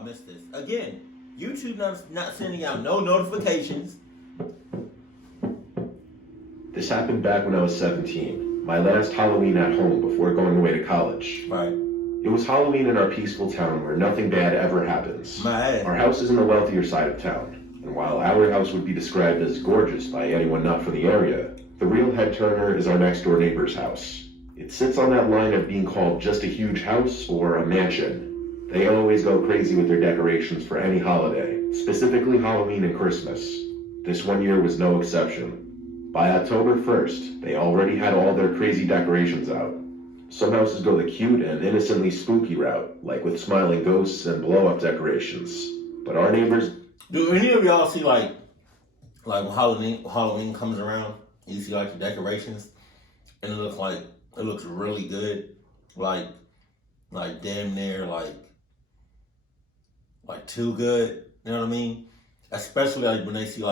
y'all missed this. Again, YouTube not sending out no notifications. This happened back when I was 17, my last Halloween at home before going away to college. Right. It was Halloween in our peaceful town where nothing bad ever happens. Our house is in the wealthier side of town, and while our house would be described as gorgeous by anyone not from the area, the real head turner is our next door neighbor's house. It sits on that line of being called just a huge house or a mansion. They always go crazy with their decorations for any holiday, specifically Halloween and Christmas. This one year was no exception. By October 1st, they already had all their crazy decorations out. Some houses go the cute and innocently spooky route, like with smiling ghosts and blow-up decorations. But our neighbors... Do any of y'all see like when Halloween comes around, you see like the decorations, and it looks really good, like damn near like too good. You know what I mean? Especially like when you see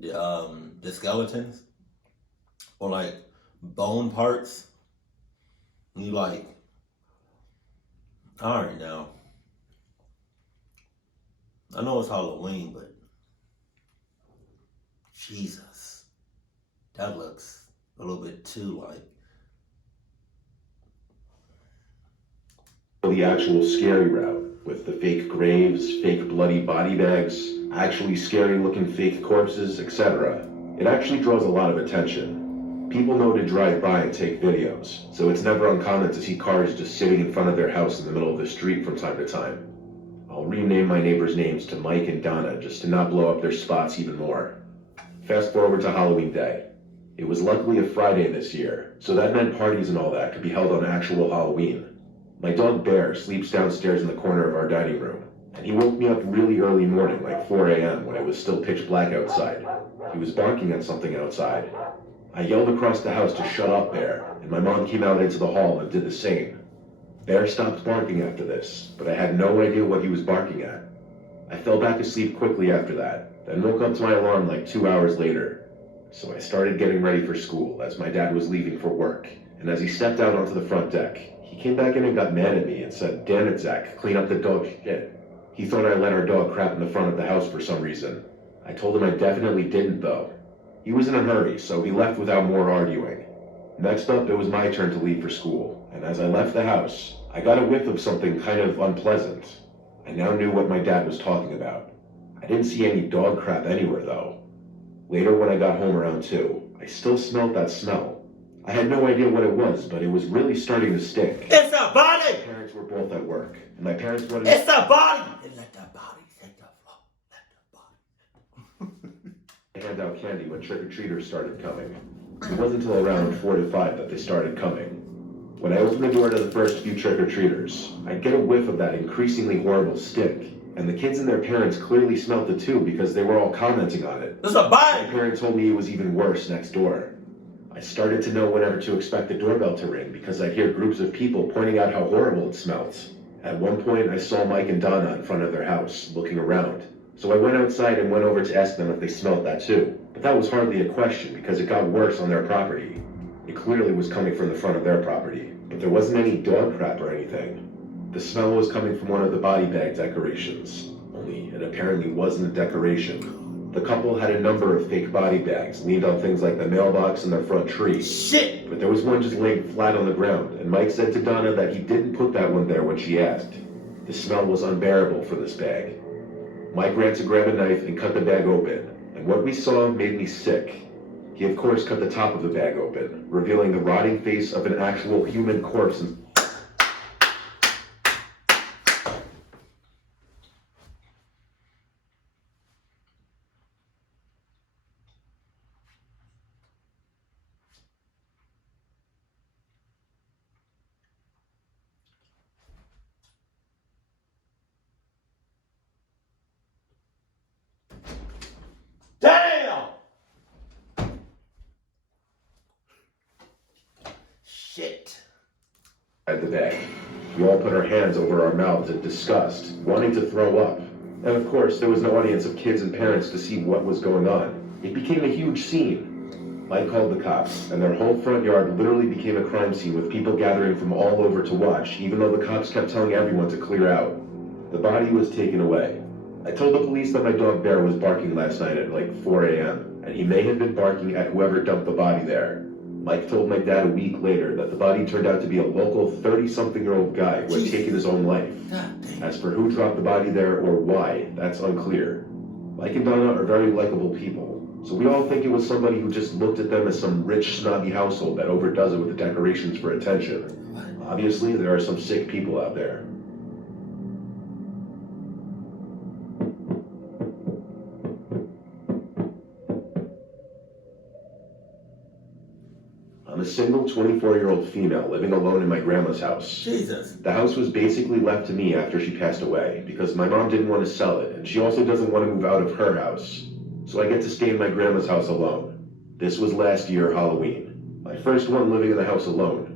the skeletons or like bone parts. And you like, all right now. I know it's Halloween, but Jesus, that looks a little bit too like. The actual scary route, with the fake graves, fake bloody body bags, actually scary looking fake corpses, etc. It actually draws a lot of attention. People know to drive by and take videos, so it's never uncommon to see cars just sitting in front of their house in the middle of the street from time to time. I'll rename my neighbors' names to Mike and Donna just to not blow up their spots even more. Fast forward to Halloween Day. It was luckily a Friday this year, so that meant parties and all that could be held on actual Halloween. My dog Bear sleeps downstairs in the corner of our dining room, and he woke me up really early morning, like 4 a.m. when it was still pitch black outside. He was barking at something outside. I yelled across the house to shut up, Bear, and my mom came out into the hall and did the same. Bear stopped barking after this, but I had no idea what he was barking at. I fell back asleep quickly after that, then woke up to my alarm like 2 hours later. So I started getting ready for school as my dad was leaving for work, and as he stepped out onto the front deck, he came back in and got mad at me and said, "Damn it, Zach, clean up the dog shit." He thought I let our dog crap in the front of the house for some reason. I told him I definitely didn't though. He was in a hurry, so he left without more arguing. Next up, it was my turn to leave for school, and as I left the house, I got a whiff of something kind of unpleasant. I now knew what my dad was talking about. I didn't see any dog crap anywhere though. Later when I got home around 2, I still smelled that smell. I had no idea what it was, but it was really starting to stink. It's a body! My parents were both at work, and my parents wanted... It's a body! Let the body take the floor. Let the body. I hand out candy when trick-or-treaters started coming. It wasn't until around 4 to 5 that they started coming. When I opened the door to the first few trick-or-treaters, I'd get a whiff of that increasingly horrible stink. And the kids and their parents clearly smelt it too because they were all commenting on it. It's a body! My parents told me it was even worse next door. I started to know whenever to expect the doorbell to ring because I'd hear groups of people pointing out how horrible it smelled. At one point, I saw Mike and Donna in front of their house, looking around. So I went outside and went over to ask them if they smelled that too. But that was hardly a question because it got worse on their property. It clearly was coming from the front of their property, but there wasn't any dog crap or anything. The smell was coming from one of the body bag decorations, only it apparently wasn't a decoration. The couple had a number of fake body bags leaned on things like the mailbox and their front tree. Shit! But there was one just laying flat on the ground, and Mike said to Donna that he didn't put that one there when she asked. The smell was unbearable for this bag. Mike ran to grab a knife and cut the bag open, and what we saw made me sick. He of course cut the top of the bag open, revealing the rotting face of an actual human corpse. Damn! Shit. At the bag. We all put our hands over our mouths in disgust, wanting to throw up. And of course, there was no audience of kids and parents to see what was going on. It became a huge scene. Mike called the cops, and their whole front yard literally became a crime scene with people gathering from all over to watch, even though the cops kept telling everyone to clear out. The body was taken away. I told the police that my dog Bear was barking last night at like 4 a.m., and he may have been barking at whoever dumped the body there. Mike told my dad a week later that the body turned out to be a local 30-something-year-old guy who had taken his own life. As for who dropped the body there or why, that's unclear. Mike and Donna are very likable people, so we all think it was somebody who just looked at them as some rich, snobby household that overdoes it with the decorations for attention. Obviously, there are some sick people out there. I'm a single 24-year-old female living alone in my grandma's house. Jesus. The house was basically left to me after she passed away because my mom didn't want to sell it, and she also doesn't want to move out of her house. So I get to stay in my grandma's house alone. This was last year, Halloween. My first one living in the house alone.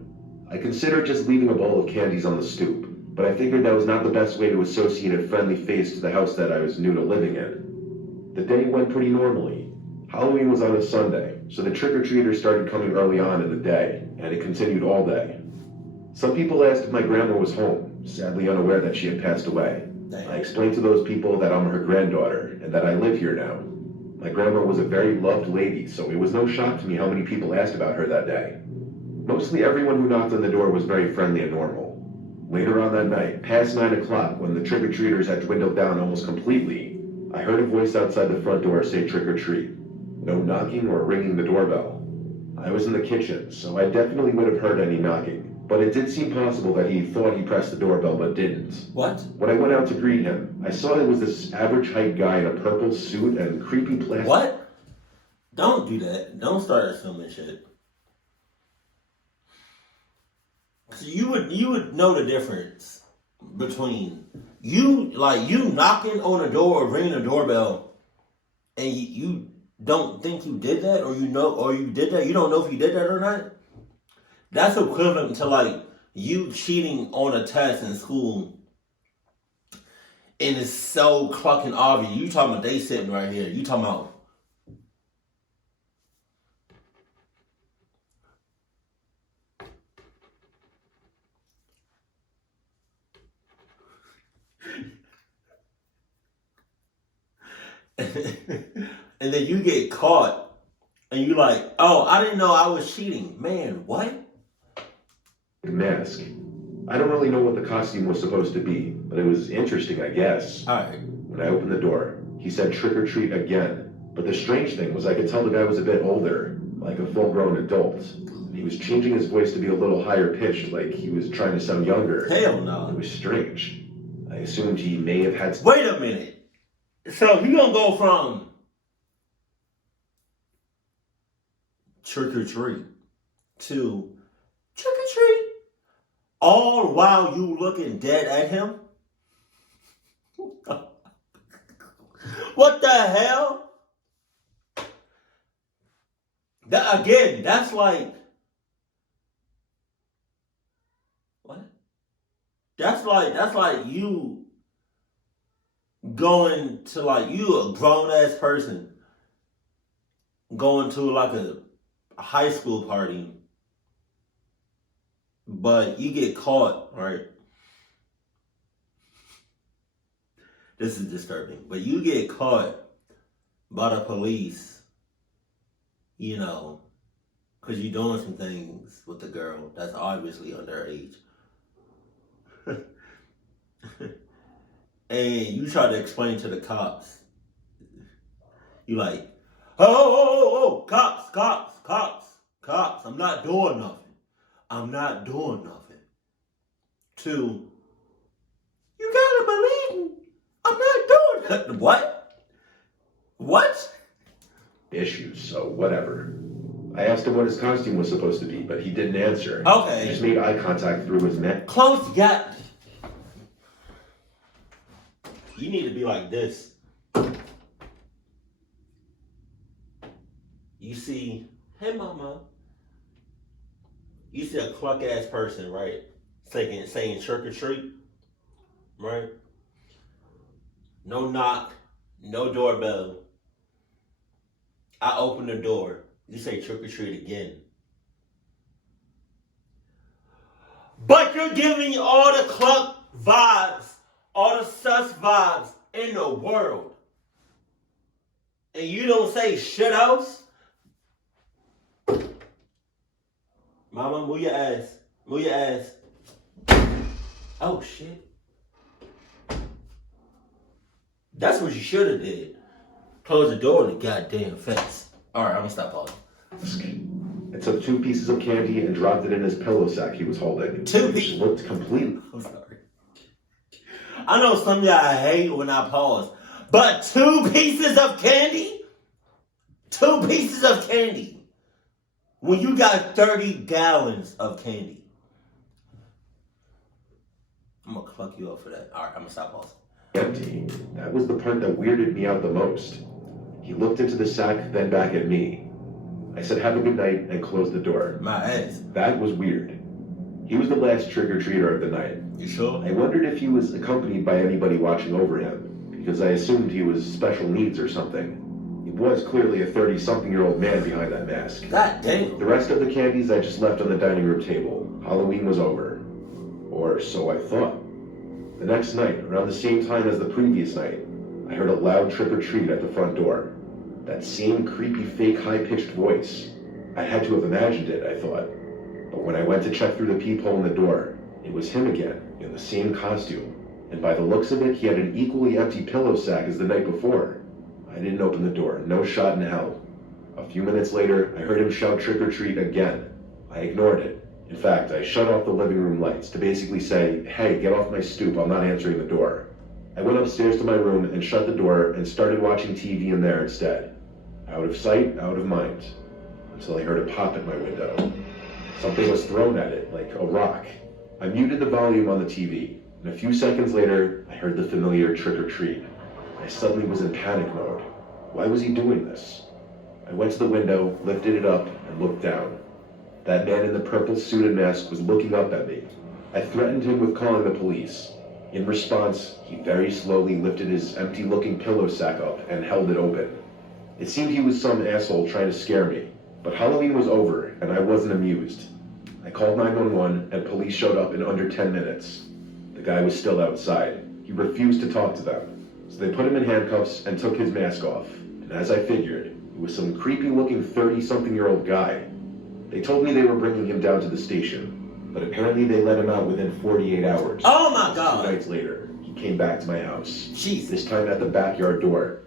I considered just leaving a bowl of candies on the stoop, but I figured that was not the best way to associate a friendly face to the house that I was new to living in. The day went pretty normally. Halloween was on a Sunday, so the trick-or-treaters started coming early on in the day, and it continued all day. Some people asked if my grandma was home, sadly unaware that she had passed away. I explained to those people that I'm her granddaughter, and that I live here now. My grandma was a very loved lady, so it was no shock to me how many people asked about her that day. Mostly everyone who knocked on the door was very friendly and normal. Later on that night, past 9 o'clock, when the trick-or-treaters had dwindled down almost completely, I heard a voice outside the front door say trick-or-treat. No knocking or ringing the doorbell. I was in the kitchen, so I definitely would have heard any knocking, but it did seem possible that he thought he pressed the doorbell but didn't. What? When I went out to greet him, I saw it was this average-height guy in a purple suit and creepy plastic... What? Don't do that. Don't start assuming shit. So you would know the difference between you knocking on a door or ringing a doorbell, and you don't think you did that, or you did that. You don't know if you did that or not. That's equivalent to you cheating on a test in school, and it's so clucking obvious. You talking about they sitting right here. You talking about. And then you get caught, and you like, oh, I didn't know I was cheating. Man, what? Mask. I don't really know what the costume was supposed to be, but it was interesting, I guess. Alright. When I opened the door, he said trick or treat again. But the strange thing was I could tell the guy was a bit older, like a full-grown adult. And he was changing his voice to be a little higher pitched, like he was trying to sound younger. Hell no. It was strange. I assumed he may have had... Wait a minute. So you gonna go from trick or treat to trick or treat, all while you looking dead at him? What the hell? That's like what? That's like you going to you a grown ass person going to a high school party, but you get caught, right? This is disturbing, but you get caught by the police, because you're doing some things with the girl that's obviously underage. And you try to explain to the cops. You like, oh, cops, I'm not doing nothing. To, you gotta believe me, I'm not doing nothing. What? Issues, so whatever. I asked him what his costume was supposed to be, but he didn't answer. Okay. He just made eye contact through his neck. Close, you need to be like this. You see, hey mama. You see a cluck ass person, right? Saying trick or treat, right? No knock, no doorbell. I open the door. You say trick or treat again. But you're giving me all the cluck vibes all the sus vibes in the world, and you don't say shit else? Mama, move your ass. Move your ass. Oh, shit. That's what you should have did. Close the door in the goddamn face. All right, I'm gonna stop pausing. I took 2 pieces of candy and dropped it in his pillow sack he was holding. 2 Which pieces? looked completely... I'm sorry. I know some of y'all hate when I pause, but 2 pieces of candy? 2 pieces of candy. When you got 30 gallons of candy. I'm gonna cluck you up for that. All right, I'm gonna stop pausing. empty. That was the part that weirded me out the most. He looked into the sack, then back at me. I said, have a good night, and closed the door. My ass. That was weird. He was the last trick-or-treater of the night. You sure? I wondered if he was accompanied by anybody watching over him, because I assumed he was special needs or something. He was clearly a 30-something-year-old man behind that mask. God damn. The rest of the candies I just left on the dining room table. Halloween was over. Or so I thought. The next night, around the same time as the previous night, I heard a loud trick-or-treat at the front door. That same creepy, fake, high-pitched voice. I had to have imagined it, I thought. But when I went to check through the peephole in the door, it was him again, in the same costume. And by the looks of it, he had an equally empty pillow sack as the night before. I didn't open the door, no shot in hell. A few minutes later, I heard him shout trick-or-treat again. I ignored it. In fact, I shut off the living room lights to basically say, hey, get off my stoop, I'm not answering the door. I went upstairs to my room and shut the door and started watching TV in there instead. Out of sight, out of mind. Until I heard a pop at my window. Something was thrown at it, like a rock. I muted the volume on the TV, and a few seconds later, I heard the familiar trick-or-treat. I suddenly was in panic mode. Why was he doing this? I went to the window, lifted it up, and looked down. That man in the purple suit and mask was looking up at me. I threatened him with calling the police. In response, he very slowly lifted his empty-looking pillow sack up and held it open. It seemed he was some asshole trying to scare me, but Halloween was over, and I wasn't amused. I called 911, and police showed up in under 10 minutes. The guy was still outside. He refused to talk to them, so they put him in handcuffs and took his mask off. And as I figured, it was some creepy-looking 30-something-year-old guy. They told me they were bringing him down to the station, but apparently they let him out within 48 hours. Oh my God. 2 nights later, he came back to my house. Jesus. This time at the backyard door.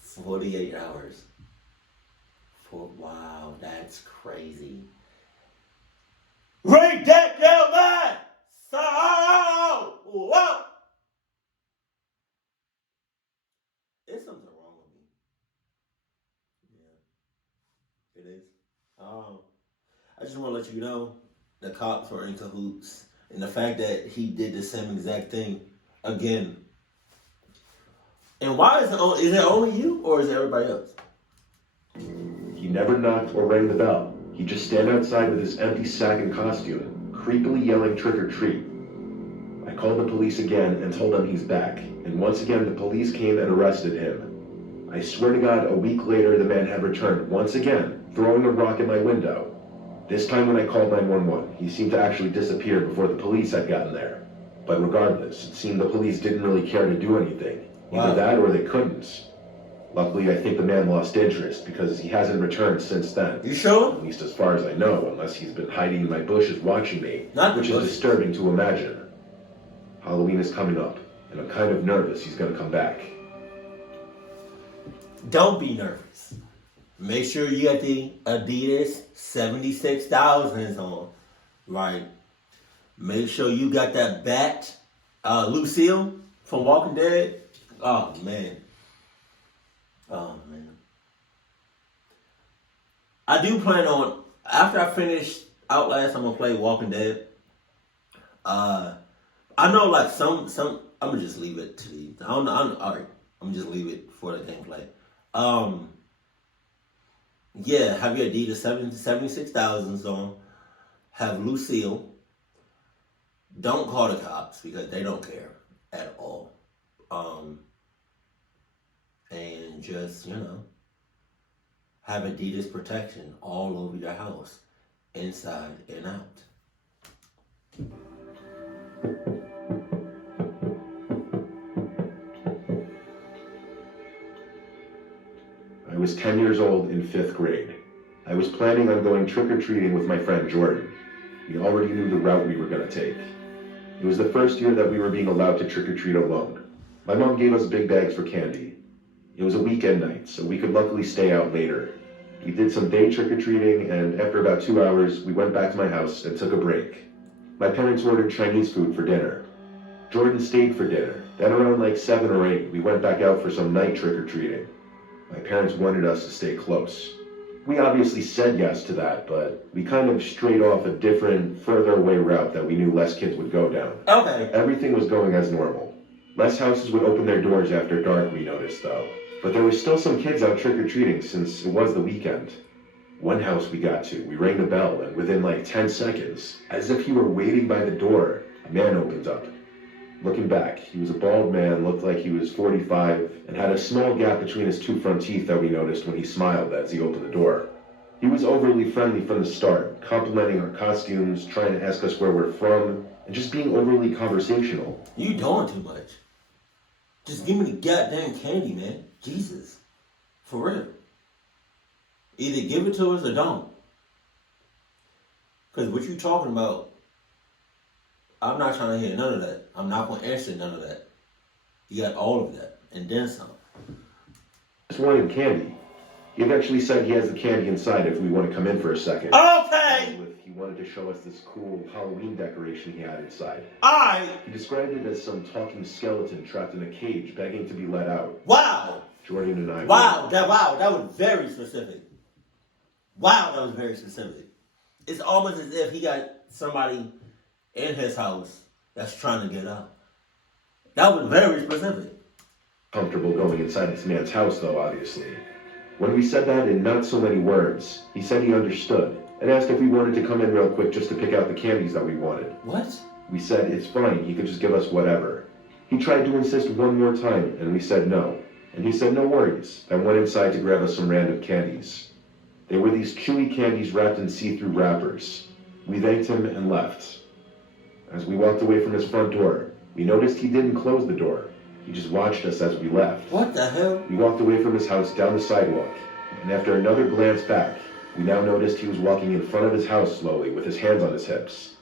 48 hours. Wow, that's crazy. Read that down, man! So, whoa! There's something wrong with me. Yeah, it is. I just want to let you know the cops were in cahoots, and the fact that he did the same exact thing again. And why is it only you, or is it everybody else? He never knocked or rang the bell. He'd just stand outside with his empty sack and costume, creepily yelling trick or treat. I called the police again and told them he's back, and once again the police came and arrested him. I swear to God, a week later the man had returned once again, throwing a rock at my window. This time when I called 911, he seemed to actually disappear before the police had gotten there. But regardless, it seemed the police didn't really care to do anything. Either that or they couldn't. Luckily, I think the man lost interest because he hasn't returned since then. You sure? At least as far as I know, unless he's been hiding in my bushes watching me, which is bushes. disturbing to imagine. Halloween is coming up, and I'm kind of nervous he's going to come back. Don't be nervous. Make sure you get the Adidas 76,000s on, right? Make sure you got that bat, Lucille from Walking Dead. Oh, man. Oh, man. I do plan on, after I finish Outlast, I'm going to play Walking Dead. I know, like, some I'm going to just leave it to the, I don't know, all right. I'm going to just leave it for the gameplay. Yeah, have your Adidas 76,000s on. Have Lucille. Don't call the cops because they don't care at all. And just, have Adidas protection all over your house, inside and out. was 10 years old in 5th grade. I was planning on going trick-or-treating with my friend Jordan. We already knew the route we were going to take. It was the first year that we were being allowed to trick-or-treat alone. My mom gave us big bags for candy. It was a weekend night, so we could luckily stay out later. We did some day trick-or-treating, and after about 2 hours, we went back to my house and took a break. My parents ordered Chinese food for dinner. Jordan stayed for dinner. Then around like 7 or 8, we went back out for some night trick-or-treating. My parents wanted us to stay close. We obviously said yes to that, but we kind of strayed off a different, further away route that we knew less kids would go down. Okay. Everything was going as normal. Less houses would open their doors after dark, we noticed though. But there were still some kids out trick-or-treating since it was the weekend. One house we got to, we rang the bell, and within like 10 seconds, as if he were waiting by the door, a man opened up. Looking back, he was a bald man, looked like he was 45, and had a small gap between his 2 front teeth that we noticed when he smiled as he opened the door. He was overly friendly from the start, complimenting our costumes, trying to ask us where we're from, and just being overly conversational. You doing too much. Just give me the goddamn candy, man. Jesus. For real. Either give it to us or don't. Because what you talking about, I'm not trying to hear none of that. I'm not going to answer none of that. You got all of that. And then some. Just wanted candy. He eventually said he has the candy inside if we want to come in for a second. Okay! He wanted to show us this cool Halloween decoration he had inside. Alright! He described it as some talking skeleton trapped in a cage begging to be let out. Wow! Jordan and I... Wow, that was very specific. Wow, that was very specific. It's almost as if he got somebody in his house that's trying to get out. That was very specific. Comfortable going inside this man's house, though, obviously. When we said that in not so many words, he said he understood and asked if we wanted to come in real quick just to pick out the candies that we wanted. What? We said it's fine, he could just give us whatever. He tried to insist one more time, and we said no. And he said no worries, and went inside to grab us some random candies. They were these chewy candies wrapped in see-through wrappers. We thanked him and left. As we walked away from his front door, we noticed he didn't close the door. He just watched us as we left. What the hell? We walked away from his house down the sidewalk, and after another glance back, we now noticed he was walking in front of his house slowly with his hands on his hips.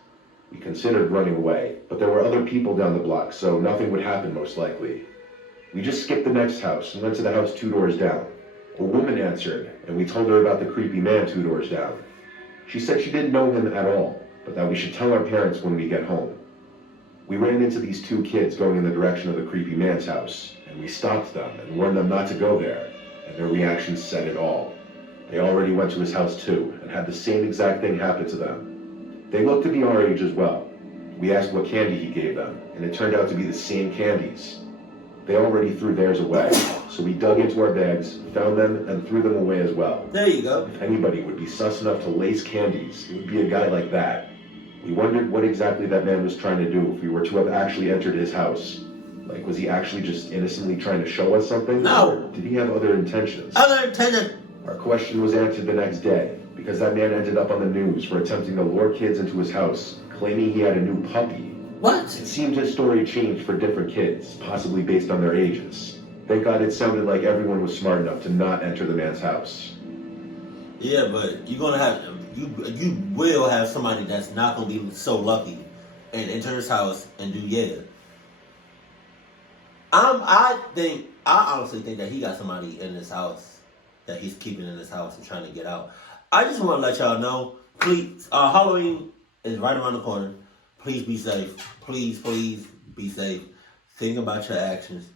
We considered running away, but there were other people down the block, so nothing would happen most likely. We just skipped the next house and went to the house 2 doors down. A woman answered, and we told her about the creepy man 2 doors down. She said she didn't know him at all, but that we should tell our parents when we get home. We ran into these 2 kids going in the direction of the creepy man's house, and we stopped them and warned them not to go there, and their reactions said it all. They already went to his house too, and had the same exact thing happen to them. They looked to be our age as well. We asked what candy he gave them, and it turned out to be the same candies. They already threw theirs away, so we dug into our bags, found them, and threw them away as well. There you go. If anybody would be sus enough to lace candies, it would be a guy like that. We wondered what exactly that man was trying to do if we were to have actually entered his house. Like, was he actually just innocently trying to show us something? No. Or did he have other intentions? Other intentions. Our question was answered the next day, because that man ended up on the news for attempting to lure kids into his house, claiming he had a new puppy. What? It seemed his story changed for different kids, possibly based on their ages. Thank God it sounded like everyone was smart enough to not enter the man's house. Yeah, but you're gonna have you will have somebody that's not gonna be so lucky and enter his house and do yeah. I honestly think that he got somebody in his house that he's keeping in his house and trying to get out. I just want to let y'all know, please, Halloween is right around the corner. Please be safe. Please, please be safe. Think about your actions.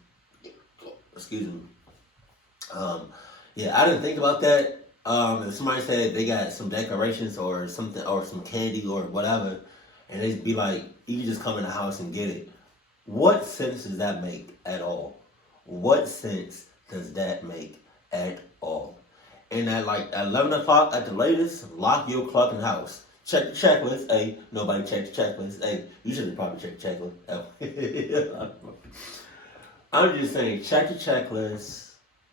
Excuse me. Yeah, I didn't think about that. If somebody said they got some decorations or something or some candy or whatever, and they'd be like, you can just come in the house and get it. What sense does that make at all? What sense does that make at all? And at like 11 o'clock at the latest, lock your clucking house. Check the checklist. Hey, nobody checked the checklist. Hey, you should have probably checked the checklist. I'm just saying, check the checklist.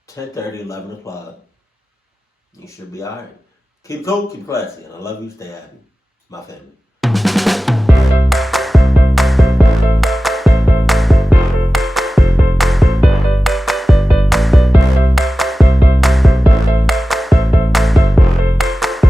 10:30, 11 o'clock. You should be alright. Keep cool, keep classy, and I love you. Stay happy. My family.